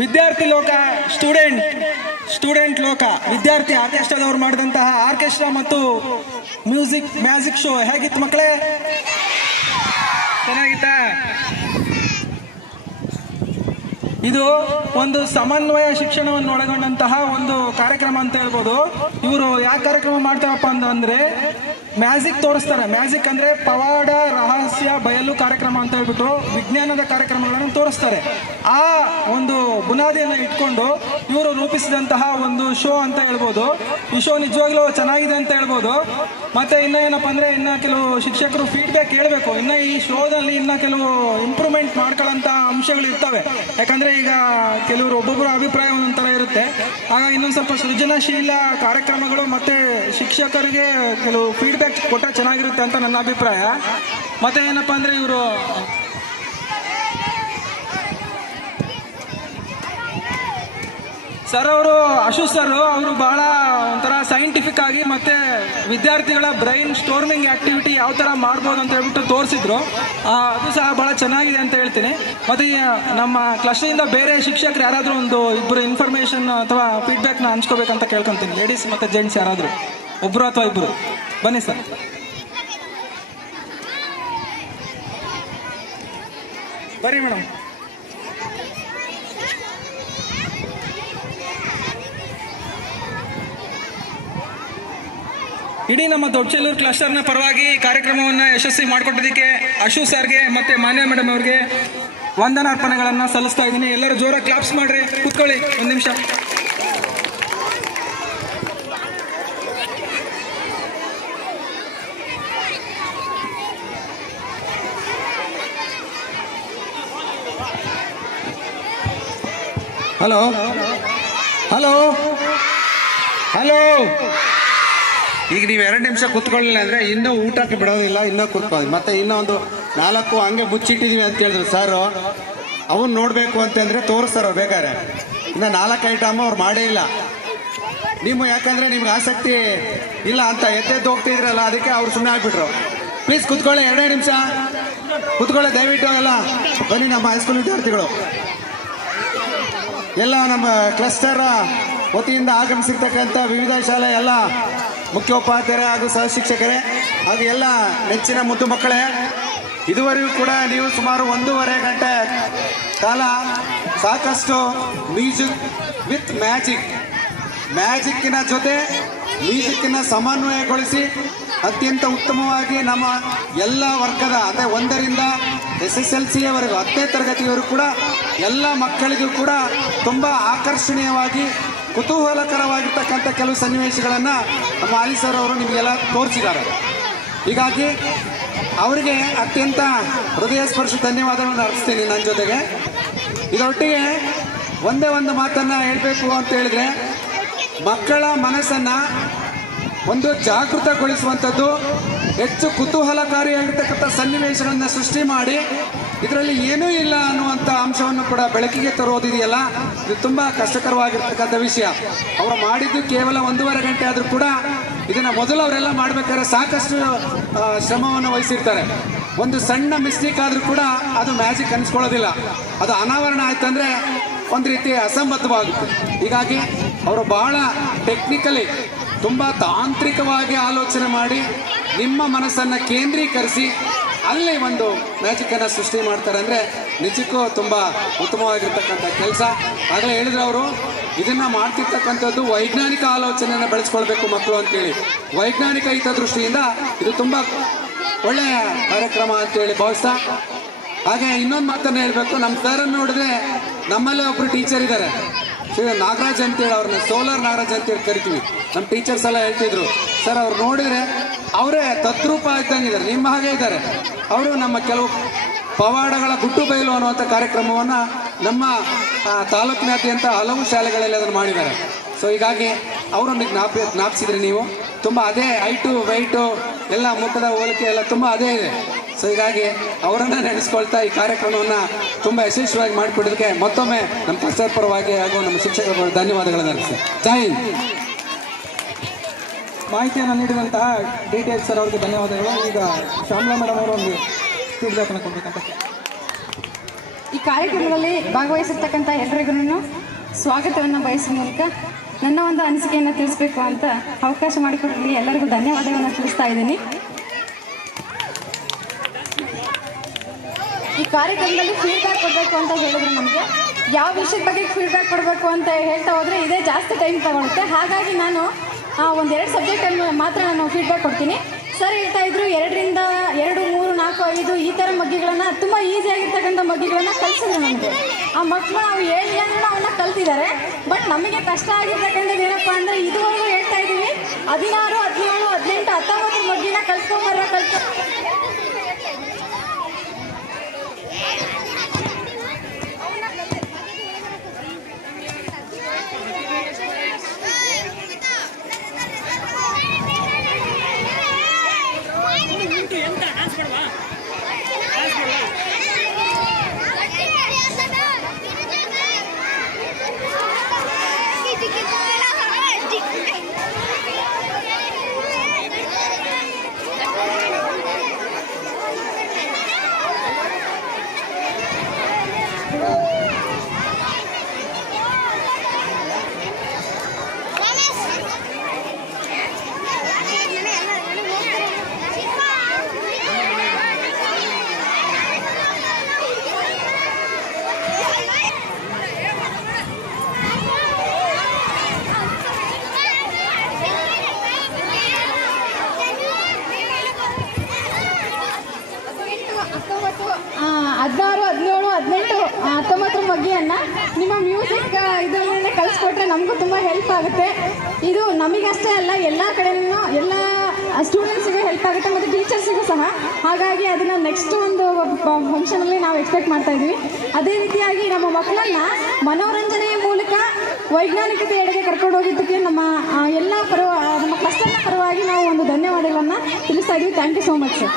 ವಿದ್ಯಾರ್ಥಿ ಲೋಕ ಸ್ಟೂಡೆಂಟ್ ಲೋಕ ವಿದ್ಯಾರ್ಥಿ ಆರ್ಕೆಸ್ಟ್ರಾದವರು ಮಾಡಿದಂತಹ ಆರ್ಕೆಸ್ಟ್ರಾ ಮತ್ತು ಮ್ಯಾಜಿಕ್ ಶೋ ಹೇಗಿತ್ತು ಮಕ್ಕಳೇ? ಚೆನ್ನಾಗಿತ್ತಾ? ಇದು ಒಂದು ಸಮನ್ವಯ ಶಿಕ್ಷಣವನ್ನು ಒಳಗೊಂಡಂತಹ ಒಂದು ಕಾರ್ಯಕ್ರಮ ಅಂತ ಹೇಳ್ಬೋದು. ಇವರು ಯಾವ ಕಾರ್ಯಕ್ರಮ ಮಾಡ್ತಾರಪ್ಪ ಅಂತಂದ್ರೆ ಮ್ಯಾಜಿಕ್ ತೋರಿಸ್ತಾರೆ. ಮ್ಯಾಜಿಕ್ ಅಂದ್ರೆ ಪವಾಡ, ರಹಸ್ಯ, ಬಯಲು ಕಾರ್ಯಕ್ರಮ ಅಂತ ಹೇಳ್ಬಿಟ್ಟು ವಿಜ್ಞಾನದ ಕಾರ್ಯಕ್ರಮಗಳನ್ನು ತೋರಿಸ್ತಾರೆ. ಆ ಒಂದು ಬುನಾದಿಯನ್ನು ಇಟ್ಕೊಂಡು ಇವರು ರೂಪಿಸಿದಂತಹ ಒಂದು ಶೋ ಅಂತ ಹೇಳ್ಬೋದು. ಈ ಶೋ ನಿಜವಾಗ್ಲೂ ಚೆನ್ನಾಗಿದೆ ಅಂತ ಹೇಳ್ಬೋದು. ಮತ್ತೆ ಇನ್ನ ಏನಪ್ಪ ಅಂದ್ರೆ ಇನ್ನ ಕೆಲವು ಶಿಕ್ಷಕರು ಫೀಡ್ಬ್ಯಾಕ್ ಹೇಳ್ಬೇಕು. ಇನ್ನ ಈ ಶೋದಲ್ಲಿ ಇನ್ನ ಕೆಲವು ಇಂಪ್ರೂವ್ಮೆಂಟ್ ಮಾಡ್ಕೊಳ್ಳೋಂಥ ಅಂಶಗಳು ಇರ್ತವೆ. ಯಾಕಂದ್ರೆ ಈಗ ಕೆಲವರು ಒಬ್ಬೊಬ್ಬರ ಅಭಿಪ್ರಾಯ ಒಂದೊಂಥರ ಇರುತ್ತೆ. ಆಗ ಇನ್ನೊಂದು ಸ್ವಲ್ಪ ಸೃಜನಶೀಲ ಕಾರ್ಯಕ್ರಮಗಳು ಮತ್ತೆ ಶಿಕ್ಷಕರಿಗೆ ಕೆಲವು ಫೀಡ್ಬ್ಯಾಕ್ ಕೊಟ್ಟರೆ ಚೆನ್ನಾಗಿರುತ್ತೆ ಅಂತ ನನ್ನ ಅಭಿಪ್ರಾಯ. ಮತ್ತೆ ಏನಪ್ಪಾ ಅಂದ್ರೆ ಇವರು ಸರ್ ಅವರು ಅಶು ಸರ್ ಅವರು ಬಹಳ ಒಂಥರ ಸೈಂಟಿಫಿಕ್ ಆಗಿ ಮತ್ತೆ ವಿದ್ಯಾರ್ಥಿಗಳ ಬ್ರೈನ್ ಸ್ಟೋರ್ಮಿಂಗ್ ಆಕ್ಟಿವಿಟಿ ಯಾವ ಥರ ಮಾಡ್ಬೋದು ಅಂತ ಹೇಳ್ಬಿಟ್ಟು ತೋರಿಸಿದ್ರು. ಅದು ಸಹ ಬಹಳ ಚೆನ್ನಾಗಿದೆ ಅಂತ ಹೇಳ್ತೀನಿ. ಮತ್ತೆ ನಮ್ಮ ಕ್ಲಸ್ಟರಿಂದ ಬೇರೆ ಶಿಕ್ಷಕರು ಯಾರಾದರೂ ಒಂದು ಇಬ್ಬರು ಇನ್ಫಾರ್ಮೇಷನ್ ಅಥವಾ ಫೀಡ್ಬ್ಯಾಕ್ನ ಹಂಚ್ಕೋಬೇಕಂತ ಕೇಳ್ಕೊತೀನಿ. ಲೇಡೀಸ್ ಮತ್ತು ಜೆಂಟ್ಸ್ ಯಾರಾದರೂ ಒಬ್ಬರು ಅಥವಾ ಇಬ್ಬರು ಬನ್ನಿ ಸರ್. ಬರ್ರಿ ಮೇಡಮ್. ಇಡೀ ನಮ್ಮ ದೊಡ್ಡಚೇಲೂರು ಕ್ಲಸ್ಟರ್ನ ಪರವಾಗಿ ಕಾರ್ಯಕ್ರಮವನ್ನು ಯಶಸ್ವಿ ಮಾಡಿಕೊಟ್ಟೋದಕ್ಕೆ ಅಶು ಸರ್ಗೆ ಮತ್ತು ಮಾನ್ಯ ಮೇಡಮ್ ಅವ್ರಿಗೆ ವಂದನಾರ್ಪಣೆಗಳನ್ನು ಸಲ್ಲಿಸ್ತಾ ಇದ್ದೀನಿ. ಎಲ್ಲರೂ ಜೋರಾಗಿ ಕ್ಲಾಪ್ಸ್ ಮಾಡ್ರಿ. ಕೂತ್ಕೊಳ್ಳಿ ಒಂದು ನಿಮಿಷ. Hello hello hello. ಈಗ ನೀವು 2 ನಿಮಿಷ ಕೂತ್ಕೊಳ್ಳಿಲ್ಲ ಅಂದರೆ ಇನ್ನೂ ಊಟಕ್ಕೆ ಬಿಡೋದಿಲ್ಲ, ಇನ್ನೂ ಕೂತ್ಕೊಳ್ಳಿ. ಮತ್ತೆ ಇನ್ನೂ ಒಂದು 4 ಹಂಗೆ ಮುಚ್ಚಿಟ್ಟಿದ್ದೀವಿ ಅಂತ ಹೇಳಿದ್ರು ಸರ್. ಅವನ್ನ ನೋಡಬೇಕು ಅಂತಂದರೆ ತೋರಿಸ್ತಾರ ಬೇಕಾದ್ರೆ. ಇನ್ನು 4 ಐಟಮ್ ಅವ್ರು ಮಾಡೇ ಇಲ್ಲ. ನೀವು ಯಾಕಂದರೆ ನಿಮ್ಗೆ ಆಸಕ್ತಿ ಇಲ್ಲ ಅಂತ ಎದ್ದೆದ್ದು ಹೋಗ್ತಿದ್ರಲ್ಲ, ಅದಕ್ಕೆ ಅವ್ರು ಸುಮ್ಮನೆ ಆಗಿಬಿಟ್ರು. ಪ್ಲೀಸ್ ಕೂತ್ಕೊಳ್ಳಿ, 2 ನಿಮಿಷ ಕೂತ್ಕೊಳ್ಳಿ ದಯವಿಟ್ಟು. ಎಲ್ಲ ಬನ್ನಿ ನಮ್ಮ ಹೈಸ್ಕೂಲ್ ವಿದ್ಯಾರ್ಥಿಗಳು ಎಲ್ಲ ನಮ್ಮ ಕ್ಲಸ್ಟರ್ ವತಿಯಿಂದ ಆಗಮಿಸಿರ್ತಕ್ಕಂಥ ವಿವಿಧ ಶಾಲೆ ಎಲ್ಲ ಮುಖ್ಯೋಪಾಧ್ಯಾಯರೇ ಹಾಗೂ ಸಹಶಿಕ್ಷಕರೇ ಹಾಗೂ ಎಲ್ಲ ನೆಚ್ಚಿನ ಮುದ್ದು ಮಕ್ಕಳೇ, ಇದುವರೆಗೂ ಕೂಡ ನೀವು ಸುಮಾರು 1.5 ಗಂಟೆ ಕಾಲ ಸಾಕಷ್ಟು ಮ್ಯೂಸಿಕ್ ವಿತ್ ಮ್ಯಾಜಿಕ್ಕಿನ ಜೊತೆ ಮ್ಯೂಸಿಕ್ಕಿನ ಸಮನ್ವಯಗೊಳಿಸಿ ಅತ್ಯಂತ ಉತ್ತಮವಾಗಿ ನಮ್ಮ ಎಲ್ಲ ವರ್ಗದ ಅಂದರೆ 1ರಿಂದ SSLCಯವರೆಗೂ 10ನೇ ತರಗತಿಯವರೆಗೂ ಕೂಡ ಎಲ್ಲ ಮಕ್ಕಳಿಗೂ ಕೂಡ ತುಂಬ ಆಕರ್ಷಣೀಯವಾಗಿ ಕುತೂಹಲಕರವಾಗಿರ್ತಕ್ಕಂಥ ಕೆಲವು ಸನ್ನಿವೇಶಗಳನ್ನು ನಮ್ಮ ಆಲಿ ಸರ್ ಅವರು ನಿಮಗೆಲ್ಲ ತೋರಿಸಿದ್ದಾರೆ. ಹೀಗಾಗಿ ಅವರಿಗೆ ಅತ್ಯಂತ ಹೃದಯ ಸ್ಪರ್ಶಿ ಧನ್ಯವಾದಗಳನ್ನು ಅರ್ಪಿಸ್ತೀನಿ. ನನ್ನ ಜೊತೆಗೆ ಇದರೊಟ್ಟಿಗೆ ಒಂದೇ ಒಂದು ಮಾತನ್ನು ಹೇಳಬೇಕು ಅಂತ ಹೇಳಿದ್ರೆ, ಮಕ್ಕಳ ಮನಸ್ಸನ್ನು ಒಂದು ಜಾಗೃತಗೊಳಿಸುವಂಥದ್ದು, ಹೆಚ್ಚು ಕುತೂಹಲಕಾರಿಯಾಗಿರ್ತಕ್ಕಂಥ ಸನ್ನಿವೇಶಗಳನ್ನು ಸೃಷ್ಟಿ ಮಾಡಿ ಇದರಲ್ಲಿ ಏನೂ ಇಲ್ಲ ಅನ್ನುವಂಥ ಅಂಶವನ್ನು ಕೂಡ ಬೆಳಕಿಗೆ ತರೋದಿದೆಯಲ್ಲ, ಇದು ತುಂಬ ಕಷ್ಟಕರವಾಗಿರ್ತಕ್ಕಂಥ ವಿಷಯ. ಅವರು ಮಾಡಿದ್ದು ಕೇವಲ 1.5 ಗಂಟೆ ಆದರೂ ಕೂಡ ಇದನ್ನು ಮೊದಲು ಅವರೆಲ್ಲ ಮಾಡಬೇಕಾದ್ರೆ ಸಾಕಷ್ಟು ಶ್ರಮವನ್ನು ವಹಿಸಿರ್ತಾರೆ. ಒಂದು ಸಣ್ಣ ಮಿಸ್ಟೇಕ್ ಆದರೂ ಕೂಡ ಅದು ಮ್ಯಾಜಿಕ್ ಅನಿಸ್ಕೊಳ್ಳೋದಿಲ್ಲ. ಅದು ಅನಾವರಣ ಆಯ್ತಂದರೆ ಒಂದು ರೀತಿ ಅಸಂಬದ್ಧವಾಗುತ್ತೆ. ಹೀಗಾಗಿ ಅವರು ಬಹಳ ಟೆಕ್ನಿಕಲಿ ತುಂಬ ತಾಂತ್ರಿಕವಾಗಿ ಆಲೋಚನೆ ಮಾಡಿ ನಿಮ್ಮ ಮನಸ್ಸನ್ನು ಕೇಂದ್ರೀಕರಿಸಿ ಅಲ್ಲಿ ಒಂದು ಮ್ಯಾಜಿಕನ್ನು ಸೃಷ್ಟಿ ಮಾಡ್ತಾರೆ. ಅಂದರೆ ನಿಜಕ್ಕೂ ತುಂಬ ಉತ್ತಮವಾಗಿರ್ತಕ್ಕಂಥ ಕೆಲಸ. ಆಗಲೇ ಹೇಳಿದ್ರು ಅವರು, ಇದನ್ನು ಮಾಡ್ತಿರ್ತಕ್ಕಂಥದ್ದು ವೈಜ್ಞಾನಿಕ ಆಲೋಚನೆಯನ್ನು ಬೆಳೆಸ್ಕೊಳ್ಬೇಕು ಮಕ್ಕಳು ಅಂತೇಳಿ. ವೈಜ್ಞಾನಿಕ ಹಿತದೃಷ್ಟಿಯಿಂದ ಇದು ತುಂಬ ಒಳ್ಳೆಯ ಕಾರ್ಯಕ್ರಮ ಅಂತೇಳಿ ಭಾವಿಸ್ತಾ, ಹಾಗೆ ಇನ್ನೊಂದು ಮಾತನ್ನು ಹೇಳಬೇಕು. ನಮ್ಮ ಸರನ್ನು ನೋಡಿದ್ರೆ ನಮ್ಮಲ್ಲೇ ಒಬ್ಬರು ಟೀಚರ್ ಇದ್ದಾರೆ, ನಾಗರಾಜ್ ಅಂತೇಳಿ. ಅವ್ರನ್ನ ಸೋಲಾರ್ ನಾಗರಾಜ್ ಅಂತೇಳಿ ಕರಿತೀವಿ. ನಮ್ಮ ಟೀಚರ್ಸ್ ಎಲ್ಲ ಹೇಳ್ತಿದ್ರು, ಸರ್ ಅವ್ರು ನೋಡಿದರೆ ಅವರೇ ತದ್ರೂಪ ಇದ್ದಂಗಿದ್ದಾರೆ, ನಿಮ್ಮ ಹಾಗೆ ಇದ್ದಾರೆ. ಅವರು ನಮ್ಮ ಕೆಲವು ಪವಾಡಗಳ ಗುಟ್ಟು ಬಯಲು ಅನ್ನುವಂಥ ಕಾರ್ಯಕ್ರಮವನ್ನು ನಮ್ಮ ತಾಲೂಕಿನಾದ್ಯಂತ ಹಲವು ಶಾಲೆಗಳಲ್ಲಿ ಅದನ್ನು ಮಾಡಿದ್ದಾರೆ. ಸೊ ಹೀಗಾಗಿ ಅವರನ್ನು ಜ್ಞಾಪಿಸಿದ್ರಿ ನೀವು. ತುಂಬ ಅದೇ ಹೈಟು ವೈಟು ಎಲ್ಲ ಮುಖದ ಹೋಲಿಕೆ ಎಲ್ಲ ತುಂಬ ಅದೇ ಇದೆ. ಸೊ ಹೀಗಾಗಿ ಅವರನ್ನು ನೆನೆಸ್ಕೊಳ್ತಾ ಈ ಕಾರ್ಯಕ್ರಮವನ್ನು ತುಂಬ ಯಶಸ್ವಿಯಾಗಿ ಮಾಡಿಕೊಡೋದಕ್ಕೆ ಮತ್ತೊಮ್ಮೆ ನಮ್ಮ ಕ್ಲಸ್ಟರ್ ಪರವಾಗಿ ಹಾಗೂ ನಮ್ಮ ಶಿಕ್ಷಕರ ಪರವಾಗಿ ಧನ್ಯವಾದಗಳನ್ನು ಅರ್ಪಿಸ್ತೀನಿ. ಜೈ ಹಿಂದ್. ಮಾಹಿತಿಯನ್ನು ನೀಡಿದಂತಹ DTH ಸರ್ ಅವ್ರಿಗೆ ಧನ್ಯವಾದಗಳು. ಈಗ ಶ್ಯಾಮಲಾ ಮೇಡಮ್ ಅವರು ಒಂದು ಫೀಡ್ಬ್ಯಾಕನ್ನು ಕೊಡಬೇಕಂತ. ಈ ಕಾರ್ಯಕ್ರಮದಲ್ಲಿ ಭಾಗವಹಿಸಿರ್ತಕ್ಕಂಥ ಎಲ್ಲರಿಗೂ ಸ್ವಾಗತವನ್ನು ಬಯಸುವ ಮೂಲಕ ನನ್ನ ಒಂದು ಅನಿಸಿಕೆಯನ್ನು ತಿಳಿಸ್ಬೇಕು ಅಂತ ಅವಕಾಶ ಮಾಡಿಕೊಟ್ಟಿದ್ದೀನಿ. ಎಲ್ಲರಿಗೂ ಧನ್ಯವಾದಗಳನ್ನು ತಿಳಿಸ್ತಾ ಇದ್ದೀನಿ. ಈ ಕಾರ್ಯಕ್ರಮದಲ್ಲಿ ಫೀಡ್ಬ್ಯಾಕ್ ಕೊಡಬೇಕು ಅಂತ ಹೇಳಿದ್ರು ನಮಗೆ ಯಾವ ವಿಷಯದ ಬಗ್ಗೆ ಫೀಡ್ಬ್ಯಾಕ್ ಕೊಡಬೇಕು ಅಂತ ಹೇಳ್ತಾ ಹೋದರೆ ಇದೇ ಜಾಸ್ತಿ ಟೈಮ್ ತಗೊಳುತ್ತೆ. ಹಾಗಾಗಿ ನಾನು ಒಂದೆರಡು ಸಬ್ಜೆಕ್ಟನ್ನು ಮಾತ್ರ ನಾನು ಫೀಡ್ಬ್ಯಾಕ್ ಕೊಡ್ತೀನಿ. ಸರ್ ಹೇಳ್ತಾ ಇದ್ರು 2, 3, 4, 5 ಈ ಥರ ಮಗ್ಗಿಗಳನ್ನು ತುಂಬ ಈಸಿಯಾಗಿರ್ತಕ್ಕಂಥ ಮಗ್ಗಿಗಳನ್ನು ಕಲಿಸಿದ್ರು ನಮಗೆ. ಆ ಮಕ್ಕಳು ನಾವು ಹೇಳಿ ಅಂದ್ರೆ ಅವನ್ನ ಕಲ್ತಿದ್ದಾರೆ. ಬಟ್ ನಮಗೆ ಕಷ್ಟ ಆಗಿರ್ತಕ್ಕಂಥದ್ದು ಏನಪ್ಪ ಅಂದರೆ ಇದುವರೆಗೂ ಹೇಳ್ತಾ ಇದ್ದೀವಿ 16, 17, 18, 19 ಮಗ್ಗಿನ ಕಲ್ತ್ಕೊಂಬರ್ರ ಮಗ್ಗಿಯನ್ನು ನಿಮ್ಮ ಮ್ಯೂಸಿಕ್ ಇದರಿಂದ ಕಲಿಸ್ಕೊಟ್ರೆ ನಮಗೂ ತುಂಬ ಹೆಲ್ಪ್ ಆಗುತ್ತೆ. ಇದು ನಮಗಷ್ಟೇ ಅಲ್ಲ, ಎಲ್ಲ ಕಡೆಯೂ ಎಲ್ಲ ಸ್ಟೂಡೆಂಟ್ಸಿಗೂ ಹೆಲ್ಪ್ ಆಗುತ್ತೆ ಮತ್ತು ಟೀಚರ್ಸಿಗೂ ಸಹ. ಹಾಗಾಗಿ ಅದನ್ನು ನೆಕ್ಸ್ಟ್ ಒಂದು ಫಂಕ್ಷನಲ್ಲಿ ನಾವು ಎಕ್ಸ್ಪೆಕ್ಟ್ ಮಾಡ್ತಾ ಇದ್ವಿ. ಅದೇ ರೀತಿಯಾಗಿ ನಮ್ಮ ಮಕ್ಕಳನ್ನ ಮನೋರಂಜನೆಯ ಮೂಲಕ ವೈಜ್ಞಾನಿಕತೆಯೆಡೆಗೆ ಕರ್ಕೊಂಡು ಹೋಗಿದ್ದಕ್ಕೆ ನಮ್ಮ ಎಲ್ಲ ನಮ್ಮ ಕ್ಲಸ್ಟರ್ನ ಪರವಾಗಿ ನಾವು ಒಂದು ಧನ್ಯವಾದಗಳನ್ನು ತಿಳಿಸ್ತಾ ಇದ್ವಿ. Thank you so much sir.